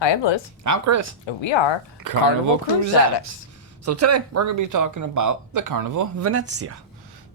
Hi, I'm Liz. I'm Chris. And we are Carnival Cruise Addicts. So today we're going to be talking about the Carnival Venezia.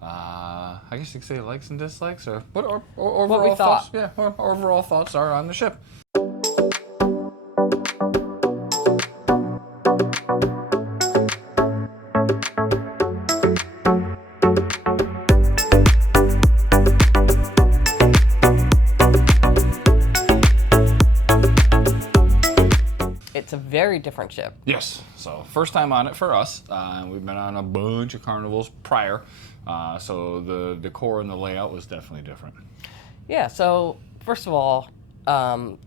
I guess you could say likes and dislikes, or what overall thoughts. Yeah, what our overall thoughts are on the ship. It's a very different ship. Yes. So first time on it for us. We've been on a bunch of carnivals prior, so the decor and the layout was definitely different. Yeah, so first of all,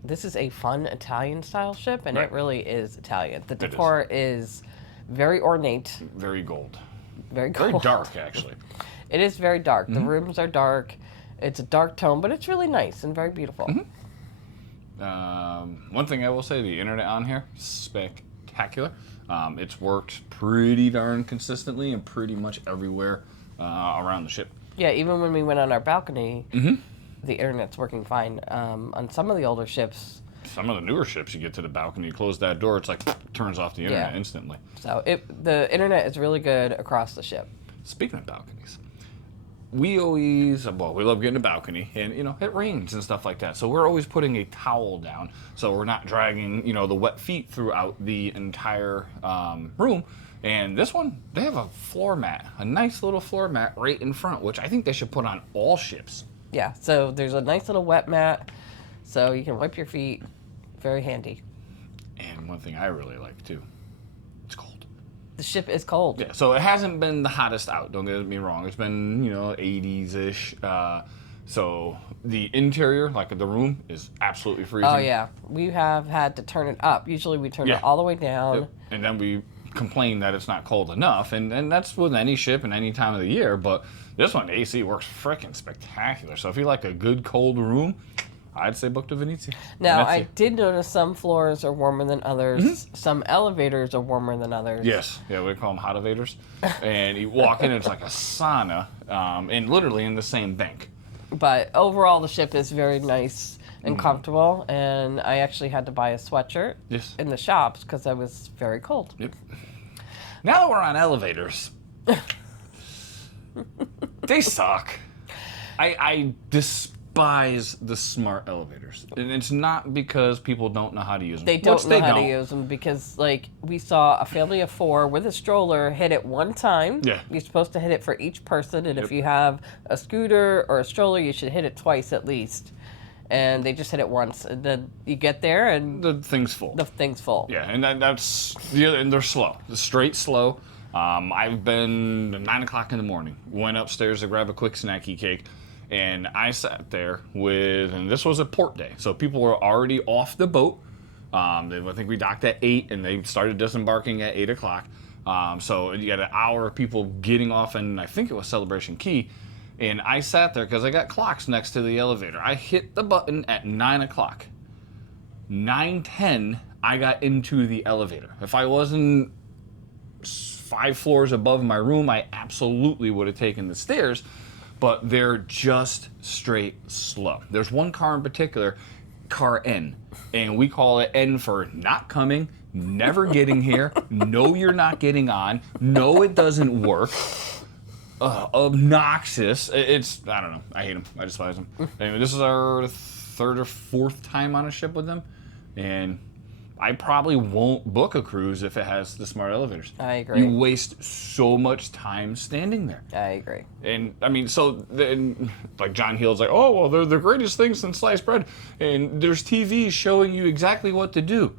this is a fun Italian-style ship, and Right. It really is Italian. The decor is very ornate. Very gold. Very gold. Very dark, actually. It is very dark. The rooms are dark. It's a dark tone, but it's really nice and very beautiful. One thing I will say, the internet on here, spectacular. It's worked pretty darn consistently and pretty much everywhere around the ship. Yeah, even when we went on our balcony, the internet's working fine. On some of the older ships, Some of the newer ships, you get to the balcony, you close that door, it's like, turns off the internet instantly. so the internet is really good across the ship. Speaking of balconies, we always, we love getting a balcony, and, it rains and stuff like that. So we're always putting a towel down so we're not dragging, the wet feet throughout the entire room. And this one, they have a floor mat, a nice little floor mat right in front, which I think they should put on all ships. Yeah, so there's a nice little wet mat, so you can wipe your feet. Very handy. And one thing I really like, too, it's cold. The ship is cold. Yeah, so it hasn't been the hottest out, don't get me wrong. It's been, 80s-ish. So the interior, like the room, is absolutely freezing. Oh, yeah. We have had to turn it up. Usually we turn it all the way down. Yep. And then we complain that it's not cold enough, and that's with any ship and any time of the year, but this one, the AC works freaking spectacular. So if you like a good cold room, I'd say book to Venezia. Now, I did notice some floors are warmer than others. Some elevators are warmer than others. Yes, yeah, we call them hot elevators. And you walk in, it's like a sauna, and literally in the same bank. But overall, the ship is very nice and comfortable, and I actually had to buy a sweatshirt in the shops because I was very cold. Yep. Now that we're on elevators, they suck. I despise the smart elevators. And it's not because people don't know how to use them. They don't know how to use them because, we saw a family of 4 with a stroller hit it one time. Yeah. You're supposed to hit it for each person, and if you have a scooter or a stroller, you should hit it twice at least. And they just hit it once, and then you get there, and the thing's full. The thing's full. Yeah, and and they're slow. They're straight slow. I've been at 9 o'clock in the morning, went upstairs to grab a quick snacky cake, and I sat there and this was a port day, so people were already off the boat. I think we docked at 8, and they started disembarking at 8 o'clock. So you had an hour of people getting off, and I think it was Celebration Key. And I sat there because I got clocks next to the elevator. I hit the button at 9 o'clock. 9:10, I got into the elevator. If I wasn't 5 floors above my room, I absolutely would have taken the stairs. But they're just straight slow. There's one car in particular, car N. And we call it N for not coming, never getting here, no, you're not getting on, no, it doesn't work. Obnoxious. I don't know. I hate them. I despise them. Anyway, this is our 3rd or 4th time on a ship with them, and I probably won't book a cruise if it has the smart elevators. I agree. You waste so much time standing there. I agree. And I mean, so then, like John Hill's like, oh well, they're the greatest thing since sliced bread, and there's TVs showing you exactly what to do.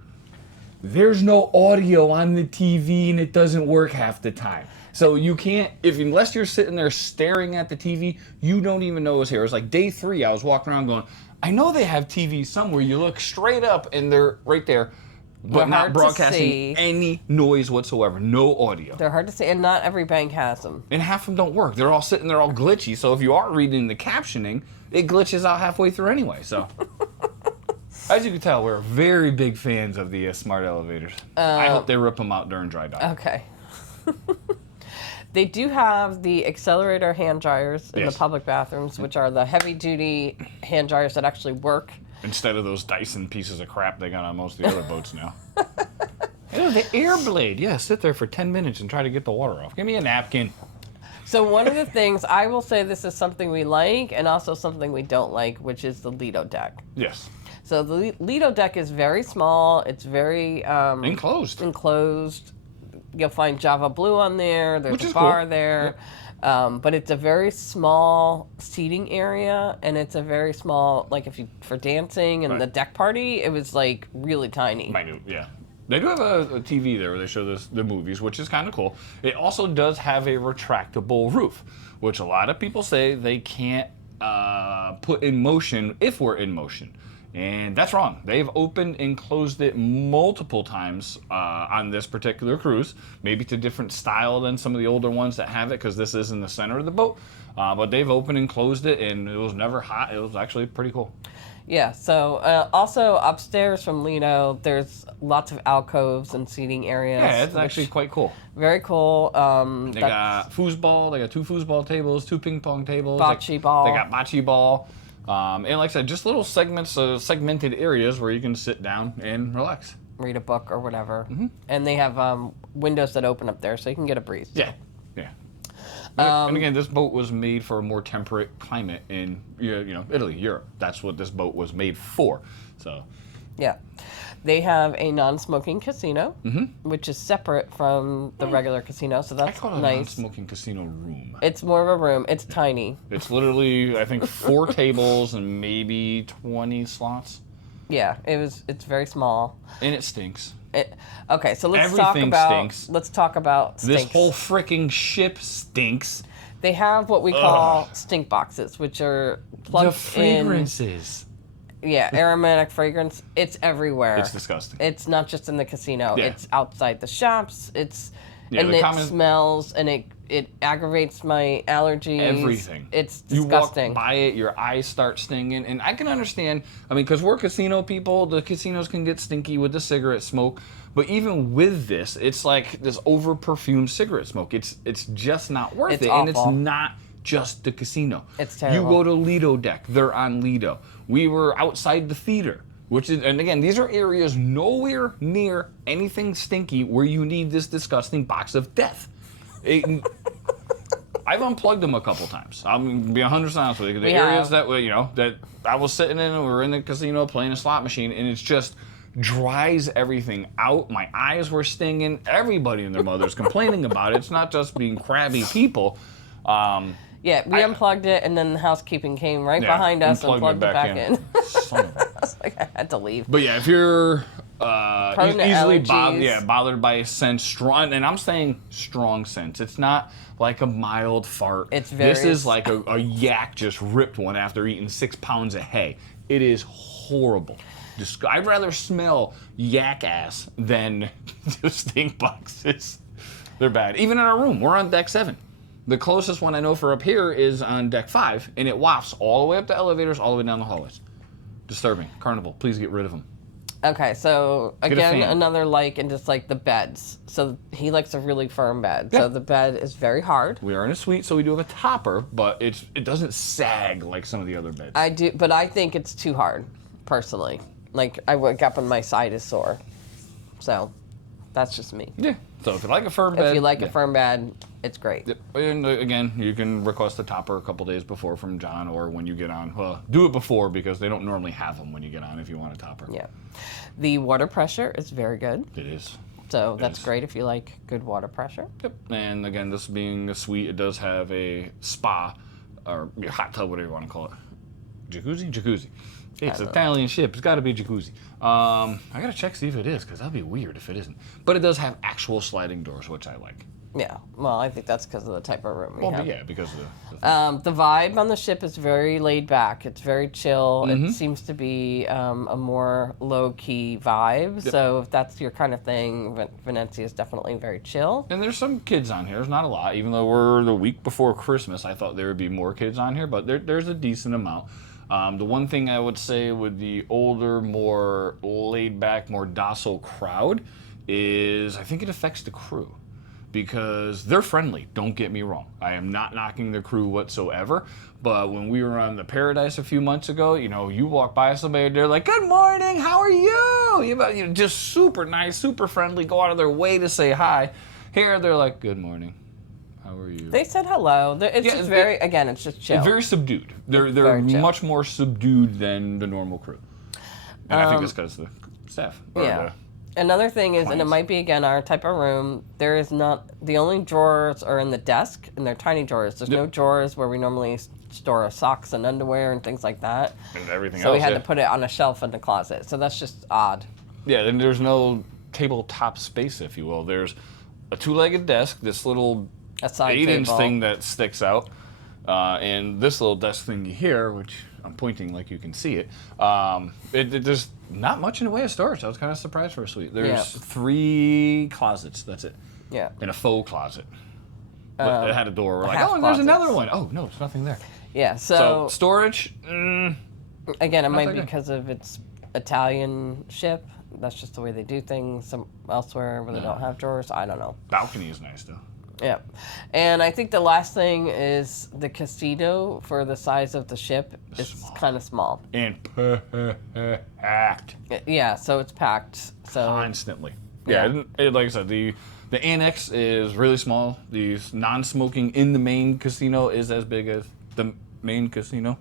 There's no audio on the TV, and it doesn't work half the time. So you can't, unless you're sitting there staring at the TV, you don't even know it's here. It's like day 3, I was walking around going, I know they have TV somewhere. You look straight up and they're right there, but not broadcasting any noise whatsoever. No audio. They're hard to see, and not every bank has them. And half of them don't work. They're all sitting there all glitchy. So if you are reading the captioning, it glitches out halfway through anyway. So as you can tell, we're very big fans of the smart elevators. I hope they rip them out during dry dock. Okay. They do have the accelerator hand dryers in the public bathrooms, which are the heavy-duty hand dryers that actually work. instead of those Dyson pieces of crap they got on most of the other boats now. Ew, the air blade. Yeah, sit there for 10 minutes and try to get the water off. Give me a napkin. So one of the things, I will say this is something we like and also something we don't like, which is the Lido deck. Yes. So the Lido deck is very small. It's very Enclosed. You'll find Java Blue on there. There's Which a is bar cool. there. But it's a very small seating area, and it's a very small, like if you, for dancing and Right. the deck party, it was like really tiny. Minute, yeah. They do have a TV there where they show the movies, which is kind of cool. It also does have a retractable roof, which a lot of people say they can't put in motion if we're in motion. And that's wrong. They've opened and closed it multiple times on this particular cruise, maybe to different style than some of the older ones that have it, because this is in the center of the boat. But they've opened and closed it, and it was never hot. It was actually pretty cool. Yeah, so also upstairs from Lido, there's lots of alcoves and seating areas. Yeah, it's actually quite cool. Very cool. They got foosball. They got 2 foosball tables, 2 ping pong tables. Bocce ball. They got bocce ball. And like I said, just little segments, segmented areas where you can sit down and relax. Read a book or whatever. And they have windows that open up there, so you can get a breeze. Yeah, yeah. And again, this boat was made for a more temperate climate in Italy, Europe. That's what this boat was made for. So, Yeah. They have a non-smoking casino, which is separate from the regular casino, so I that's call it a nice. non-smoking casino room. It's more of a room. It's tiny. It's literally, I think, 4 tables and maybe 20 slots. Yeah, it's very small. And it stinks. Okay, so let's Everything stinks. Let's talk about stinks. This whole freaking ship stinks. They have what we call stink boxes, which are plugged The fragrances. in. Yeah, aromatic fragrance. It's everywhere. It's disgusting. It's not just in the casino. Yeah. It's outside the shops. Yeah, and the it common- smells and it aggravates my allergies. Everything. It's You disgusting. walk by it, your eyes start stinging, and I can understand. I mean, because we're casino people, the casinos can get stinky with the cigarette smoke. But even with this, it's like this over-perfumed cigarette smoke. It's just not worth It's it, and it's awful. not just the casino. It's terrible. You go to Lido deck, they're on Lido. We were outside the theater, which is, and again, these are areas nowhere near anything stinky where you need this disgusting box of death. I've unplugged them a couple times. I'm gonna be 100% honest with you. The areas that that I was sitting in, and we were in the casino playing a slot machine, and it's just dries everything out. My eyes were stinging. Everybody and their mother's complaining about it. It's not just being crabby people. Yeah, we unplugged it, and then the housekeeping came right behind us and plugged it back in. Son of a- I was like, I had to leave. But yeah, if you're Prone to easily allergies. bothered by a scent, strong, and I'm saying strong scents. It's not like a mild fart. It's This very- is like a yak just ripped one after eating 6 pounds of hay. It is horrible. I'd rather smell yak ass than the stink boxes. They're bad. Even in our room, we're on deck 7. The closest one I know for up here is on deck 5, and it wafts all the way up the elevators, all the way down the hallways. Disturbing. Carnival, please get rid of them. Okay, so a again, fan. another like, and just like the beds. So he likes a really firm bed. Yeah. So the bed is very hard. We are in a suite, so we do have a topper, but it doesn't sag like some of the other beds. I do, but I think it's too hard, personally. Like, I wake up and my side is sore. So, that's just me. Yeah. So if you like a firm bed, If you like yeah. a firm bed, it's great. Yep. And again, you can request a topper a couple days before from John, or when you get on. Well, do it before, because they don't normally have them when you get on if you want a topper. Yeah. The water pressure is very good. It is. So that's is. great if you like good water pressure. Yep. And again, this being a suite, it does have a spa, or a hot tub, whatever you want to call it. Jacuzzi? It's an Italian ship. It's got to be jacuzzi. I got to check, see if it is, because that'd be weird if it isn't. But it does have actual sliding doors, which I like. Yeah. Well, I think that's because of the type of room we have. Yeah, because of The vibe on the ship is very laid back. It's very chill. It seems to be a more low-key vibe. Yep. So if that's your kind of thing, Venezia is definitely very chill. And there's some kids on here. There's not a lot. Even though we're the week before Christmas, I thought there would be more kids on here, but there's a decent amount. The one thing I would say with the older, more laid-back, more docile crowd is I think it affects the crew. because they're friendly. Don't get me wrong. I am not knocking the crew whatsoever. But when we were on the Paradise a few months ago, you walk by somebody, they're like, "Good morning, how are you?" Just super nice, super friendly, go out of their way to say hi. Here, they're like, "Good morning, how are you?" They said hello. It's just it's just chill. Very subdued. They're very chill. much more subdued than the normal crew. And I think that's because the staff. Yeah. Another thing is, and it might be again our type of room, there is not, the only drawers are in the desk, and they're tiny drawers. There's no drawers where we normally store our socks and underwear and things like that. And everything so else. We had to put it on a shelf in the closet. So that's just odd. Yeah, and there's no tabletop space, if you will. There's a two-legged desk, this little 8-inch thing that sticks out, and this little desk thing here, which I'm pointing like you can see it. There's not much in the way of storage. I was kind of surprised for a suite. There's 3 closets. That's it. Yeah. And a faux closet. But it had a door. We're like, half there's another one. Oh, no, there's nothing there. Yeah, So storage, again, it might be because of its Italian ship. That's just the way they do things. Elsewhere where they don't have drawers, I don't know. Balcony is nice, though. Yeah. And I think the last thing is the casino, for the size of the ship, is kind of small. And packed. Yeah, so it's packed. So Constantly. Yeah, like I said, the annex is really small. The non-smoking in the main casino is as big as the main casino.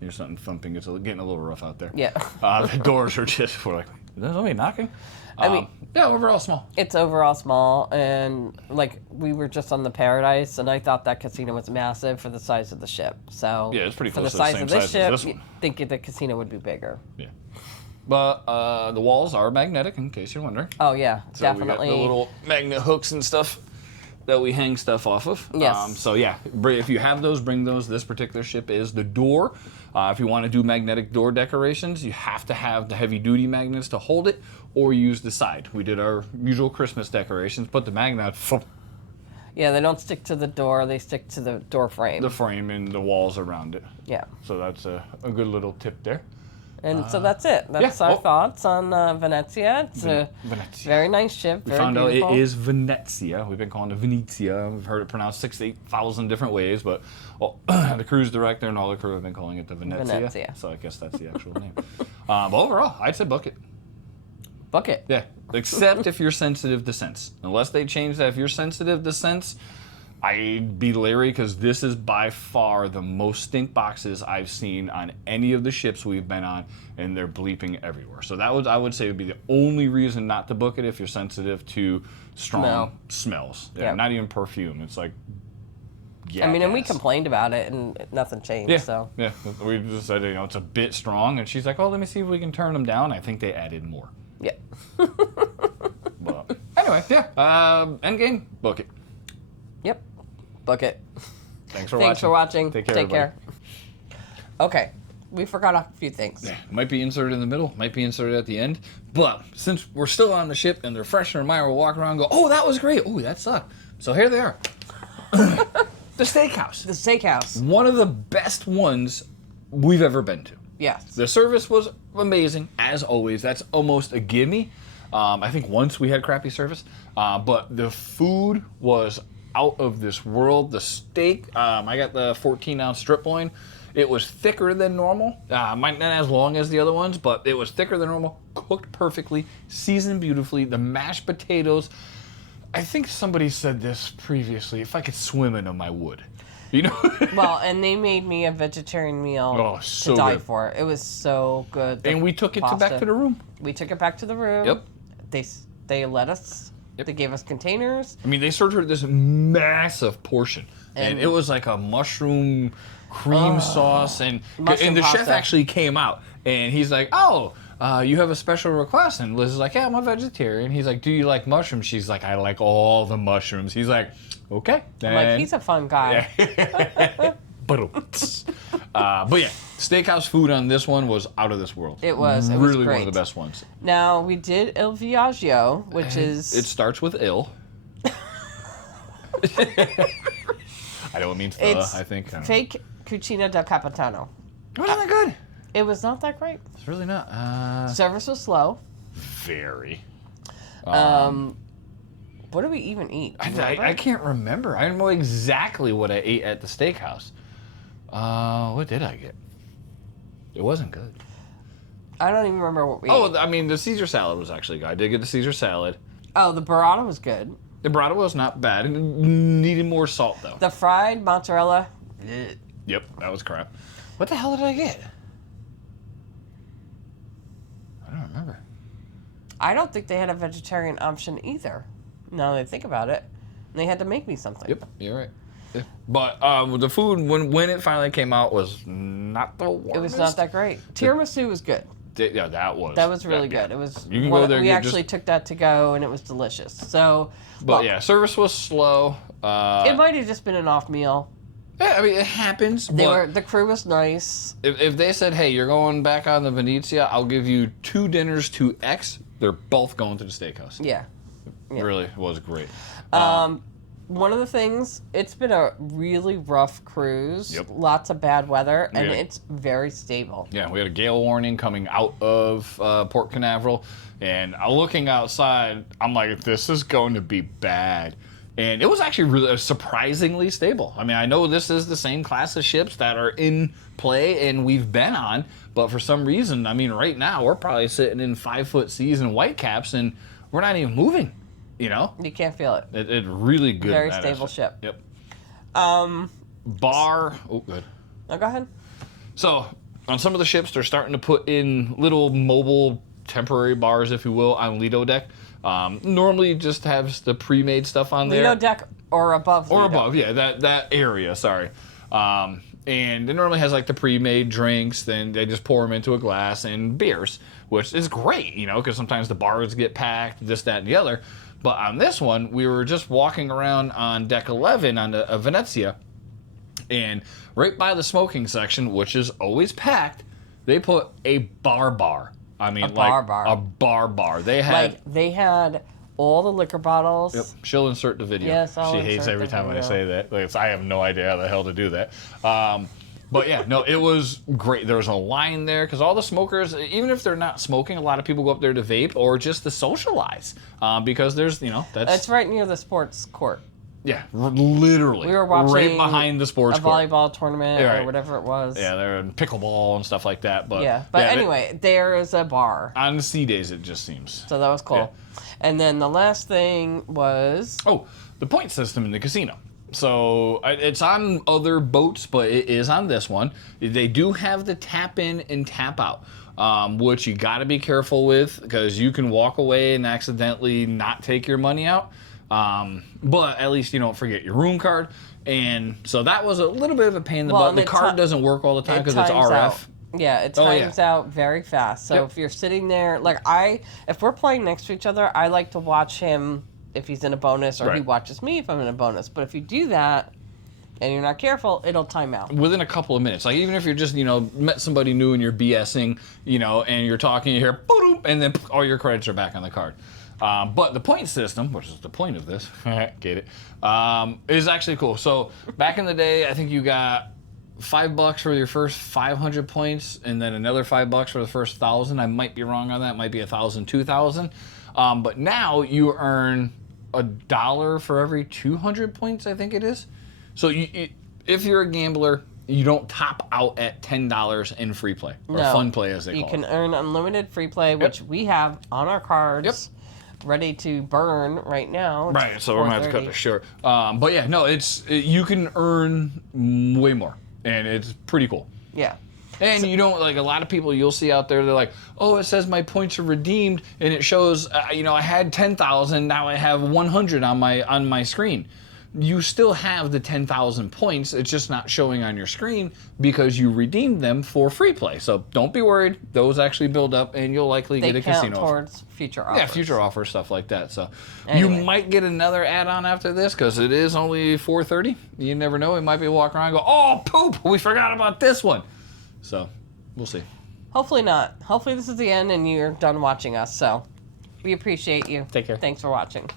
There's something thumping. It's getting a little rough out there. Yeah. The doors are just, we're like, is there somebody knocking? I mean, yeah, overall small. It's overall small, and like we were just on the Paradise, and I thought that casino was massive for the size of the ship. So yeah, it's pretty close for to the the size same of this size ship, as this one. you'd think the casino would be bigger. Yeah. But the walls are magnetic, in case you're wondering. Oh yeah, So definitely. we got the little magnet hooks and stuff that we hang stuff off of. Yes. So yeah, if you have those, bring those. This particular ship is the door. If you want to do magnetic door decorations, you have to have the heavy-duty magnets to hold it, or use the side. We did our usual Christmas decorations, put the magnet. Yeah, they don't stick to the door; they stick to the door frame. The frame and the walls around it. Yeah. So that's a good little tip there. And so that's it. That's our thoughts on Venezia. It's a very nice ship. We very found beautiful. out it is Venezia. We've been calling it Venezia. We've heard it pronounced 6,000 to 8,000 different ways, but the cruise director and all the crew have been calling it the Venezia. So I guess that's the actual name. But overall, I'd say book it. Book it. Yeah, except if you're sensitive to scents. Unless they change that, if you're sensitive to scents, I'd be leery, because this is by far the most stink boxes I've seen on any of the ships we've been on, and they're bleeping everywhere. So that I would say would be the only reason not to book it, if you're sensitive to strong smells. Yeah, not even perfume. It's like, I mean, and we complained about it, and nothing changed. Yeah, so yeah. We just said, it's a bit strong, and she's like, "Oh, let me see if we can turn them down." I think they added more. Yeah. But anyway, yeah. Endgame, book it. Yep. Book it. Thanks for watching. Take care. Take care. Okay. We forgot a few things. Yeah, might be inserted in the middle, might be inserted at the end. But since we're still on the ship and they're fresher and Myra will walk around and go, "Oh, that was great. Oh, that sucked." So here they are. The steakhouse. The steakhouse. One of the best ones we've ever been to. Yes. The service was amazing, as always. That's almost a gimme. I think once we had crappy service. But the food was out of this world. The steak, I got the 14-ounce strip loin. It was thicker than normal. Not as long as the other ones, but it was thicker than normal. Cooked perfectly, seasoned beautifully. The mashed potatoes. I think somebody said this previously. If I could swim in them, I would. Well, and they made me a vegetarian meal so to die good. for. It was so good. And we took it back to the room. We took it back to the room. Yep. They let us. Yep. They gave us containers. I mean, they served her this massive portion, and it was like a mushroom cream sauce, and the chef actually came out, and he's like, "Oh, you have a special request?" And Liz is like, "Yeah, I'm a vegetarian." He's like, "Do you like mushrooms?" She's like, "I like all the mushrooms." He's like, "Okay." I'm like, he's a fun guy. Yeah. But yeah, steakhouse food on this one was out of this world. It was. It really was great. one of the best ones. Now, we did Il Viaggio, which is... It starts with ill. I know it means It's I think. fake cucina del capitano. Wasn't that good? It was not that great. It's really not. Service was slow. Very. The What did we even eat? Do you remember? I can't remember. I don't know exactly what I ate at the steakhouse. What did I get? It wasn't good. I don't even remember what we ate. Oh, I mean, the Caesar salad was actually good. I did get the Caesar salad. Oh, the burrata was good. The burrata was not bad. It needed more salt, though. The fried mozzarella. Yep, that was crap. What the hell did I get? I don't remember. I don't think they had a vegetarian option either. Now that I think about it. They had to make me something. Yep, you're right. Yeah. But the food, when it finally came out, was not the warmest. It was not that great. Tiramisu was good. Yeah, that was really good. It was. You can go there. We actually took that to go, and it was delicious. So, but yeah, service was slow. It might have just been an off meal. Yeah, I mean it happens. The crew was nice. If they said, "Hey, you're going back on the Venezia, I'll give you 2 dinners to X," they're both going to the steakhouse. Yeah. It really was great. One of the things, it's been a really rough cruise. Yep. Lots of bad weather, and Yeah. it's very stable. Yeah, we had a gale warning coming out of Port Canaveral, and looking outside, I'm like, this is going to be bad. And it was actually really surprisingly stable. I mean, I know this is the same class of ships that are in play and we've been on, but for some reason, I mean, right now, we're probably sitting in 5-foot seas and whitecaps, and we're not even moving. You know? You can't feel it. It's really good. Very stable ship. Yep. Bar. Oh, good. Oh, go ahead. So, on some of the ships, they're starting to put in little mobile temporary bars, if you will, on Lido deck. Normally, just has the pre-made stuff on there. Lido deck or above Or Lido. above, yeah, that area, sorry. And it normally has like the pre-made drinks, then they just pour them into a glass, and beers, which is great, you know, because sometimes the bars get packed, this, that, and the other. But on this one, we were just walking around on deck 11 on the Venezia, and right by the smoking section, which is always packed, they put a bar. I mean, A bar. They had They had all the liquor bottles. Yep, she'll insert the video. Yes, I'll She hates insert every the time I video. say that. Like, I have no idea how the hell to do that. But yeah, no, it was great. There was a line there because all the smokers, even if they're not smoking, a lot of people go up there to vape or just to socialize because there's, It's right near the sports court. Yeah, literally. We were watching right behind the sports a court. volleyball tournament Yeah, right. or whatever it was. Yeah, they're in pickleball and stuff like that. But anyway, there is a bar. On the sea days, it just seems. So that was cool. Yeah. And then the last thing was... Oh, the point system in the casino. So it's on other boats, but it is on this one. They do have the tap in and tap out, which you got to be careful with because you can walk away and accidentally not take your money out. But at least you don't forget your room card. And so that was a little bit of a pain in the butt. The card doesn't work all the time because it's RF. Out. Yeah, it times out very fast. So if you're sitting there, if we're playing next to each other, I like to watch him if he's in a bonus, or he watches me if I'm in a bonus. But if you do that and you're not careful, it'll time out. Within a couple of minutes. Like, even if you're just, met somebody new and you're BSing, and you're talking, you hear, boom, and then all your credits are back on the card. But the point system, which is the point of this, get it, is actually cool. So back in the day, I think you got $5 for your first 500 points, and then another $5 for the first 1,000. I might be wrong on that. It might be 1,000, 2,000. But now you earn $1 for every 200 points, I think it is. So if you're a gambler, you don't top out at $10 in free play, or fun play as they call it. You can earn unlimited free play, which we have on our cards. Ready to burn right now. It's right, so we're gonna have to cut this short. But yeah, no, you can earn way more, and it's pretty cool. Yeah. And you don't, like, a lot of people you'll see out there, they're like, oh, it says my points are redeemed, and it shows, I had 10,000, now I have 100 on my screen. You still have the 10,000 points, it's just not showing on your screen because you redeemed them for free play. So don't be worried, those actually build up, and you'll likely get a casino offer. They count towards future offers. Yeah, future offers, stuff like that. So anyway. You might get another add-on after this because it is only 4:30. You never know, we might be walking around and go, oh, poop, we forgot about this one. So, we'll see. Hopefully not. Hopefully this is the end and you're done watching us. So, we appreciate you. Take care. Thanks for watching.